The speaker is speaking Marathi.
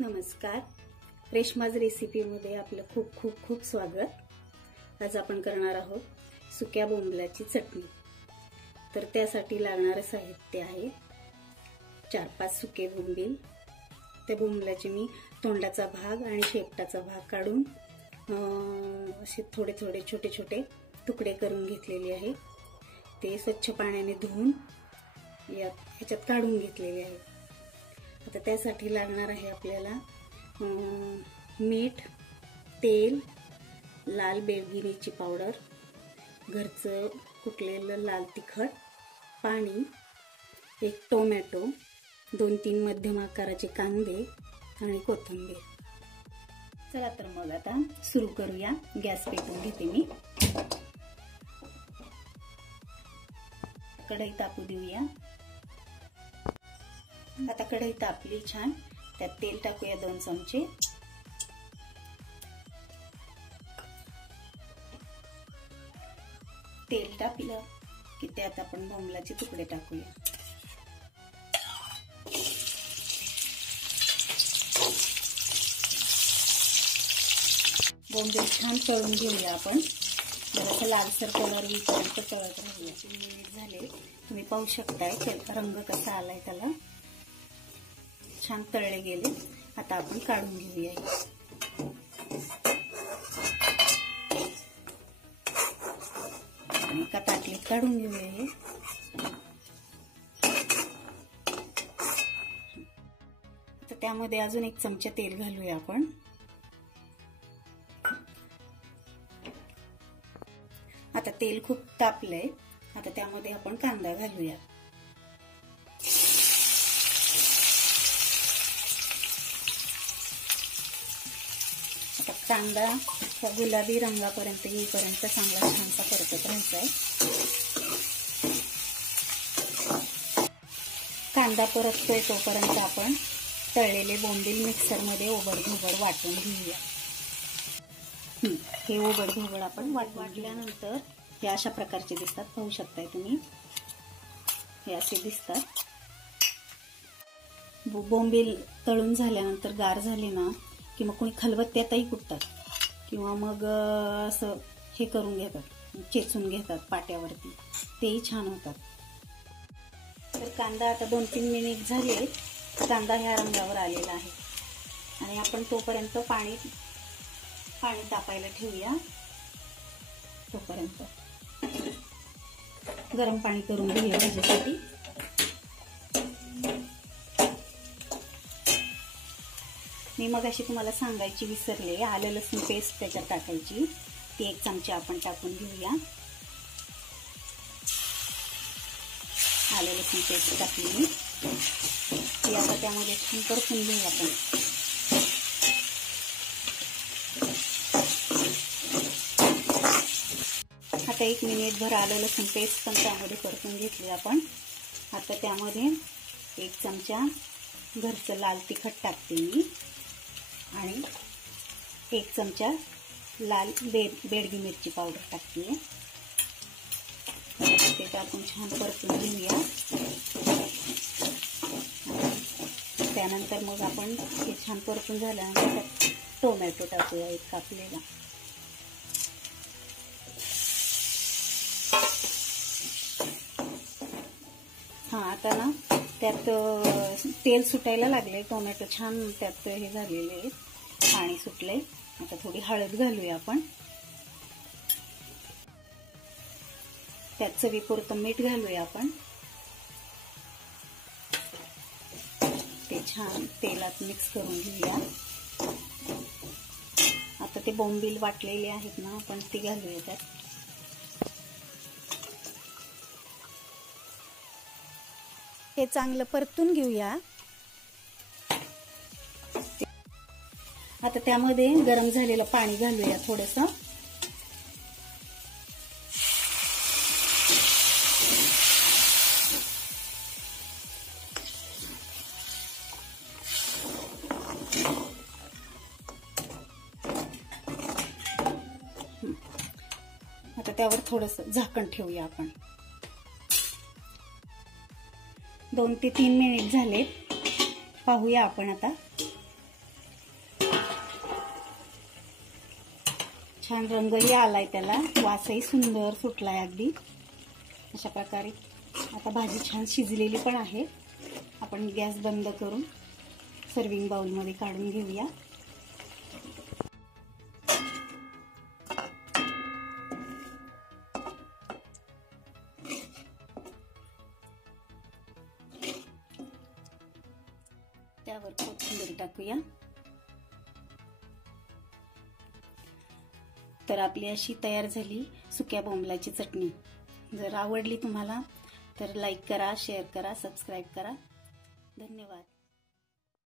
नमस्कार, रेशमाज रेसिपीमध्ये आपलं खूप खूप खूप स्वागत। आज आपण करणार आहोत सुक्या बोंबलाची चटणी। तर त्यासाठी लागणारे साहित्य आहे 4-5 सुके बोंबील। त्या बोंबलाचे मी तोंडाचा भाग आणि शेपटाचा भाग काढून असे थोडे थोडे छोटे छोटे तुकडे करून घेतलेले आहे। ते स्वच्छ पाण्याने धुवून ह्याच्यात काढून घेतलेले आहे। आता त्यासाठी लागणार आहे आपल्याला मीठ, तेल, लाल बेडगी मिरची पावडर, घरचं कुटलेलं लाल तिखट, पाणी, एक टोमॅटो, 2-3 मध्यम आकाराचे कांदे आणि कोथिंबीर। चला तर मग आता सुरू करूया। गॅस पेटवून घेते मी। कढई तापू देऊया। आता कढई तापली छान, त्यात तेल टाकूया 2 चमचे। तेल तापलं की त्यात आपण बोंबलाचे तुकडे टाकूया। बोंबील छान तळून घेऊया आपण। जरासा लालसर कलर येईपर्यंत तळत राहूया। 3 मिनिट झाले, तुम्ही पाहू शकताय रंग कसा आलाय त्याला। छान तळले गेले। आता आपण काढून घेऊया। एका ताटलीत काढून घेऊया। आता त्यामध्ये अजून 1 चमचा तेल घालूया आपण। आता तेल खूप तापलंय, आता त्यामध्ये आपण कांदा घालूया। आता कांदा गुलाबी रंगापर्यंत येईपर्यंत चांगला छानसा परतत राहायचा आहे। कांदा परततोय तोपर्यंत आपण तळलेले बोंबील मिक्सरमध्ये ओबडधोबड वाटून घेऊया। हे ओबडधोबड आपण वाटल्यानंतर हे अशा प्रकारचे दिसतात, पाहू शकताय तुम्ही। हे असे दिसतात। बोंबील तळून झाल्यानंतर गार झाले ना की मग कोणी खलबत्त्यातही कुटतात किंवा मग असं हे करून घेतात, चेचून घेतात पाट्यावरती, तेही छान होतात। तर कांदा आता 2-3 मिनिट झाले, कांदा ह्या रंगावर आलेला आहे आणि आपण तोपर्यंत पाणी तापायला ठेवूया। तोपर्यंत गरम पाणी करून घेऊया भाजीसाठी। मी मगाशी तुम्हाला सांगायची विसरले, आलं लसूण पेस्ट त्याच्यात टाकायची, ती 1 चमचा आपण टाकून घेऊया। आलं लसूण पेस्ट टाकली ती आता त्यामध्ये छान परतून घेऊ आपण। आता 1 मिनिटभर आलं लसूण पेस्ट पण त्यामध्ये परतून घेतली आपण। आता त्यामध्ये 1 चमचा घरचं लाल तिखट टाकते मी आणि 1 चमचा लाल बेडगी मिरची पावडर टाकते। ते टाकून छान परतून घेऊया। त्यानंतर मग आपण हे छान परतून झाल्यानंतर टोमॅटो टाकूया 1 कापलेला। आता ना त्यात तेल सुटायला लागले, टोमॅटो छान त्यात हे झालेले आहेत, पाणी सुटले। आता थोडी हळद घालूया आपण, त्यात चवीपुरतं मीठ घालूया आपण। ते छान तेलात मिक्स करून घेऊया। आता ते बोंबील वाटलेले आहेत ना, आपण ती घालूया त्यात। हे चांगलं परतून घेऊया। आता त्यामध्ये गरम झालेलं पाणी घालूया थोडंसं। आता त्यावर थोडंसं झाकण ठेवूया आपण। 2 ते 3 मिनिट झाले, पाहूया आपण आता। छान रंगही आलाय, त्याला वासही सुंदर सुटलाय अगदी. अशा प्रकारे आता भाजी छान शिजलेली पण आहे. आपण गॅस बंद करून सर्विंग बाउलमध्ये काढून घेऊया. त्यावर कोथिंबीर टाकूया. तर आपली अशी तयार झाली सुक्या बोंबलाची चटणी. जर आवडली तुम्हाला तर लाईक करा, शेअर करा, सबस्क्राईब करा. धन्यवाद.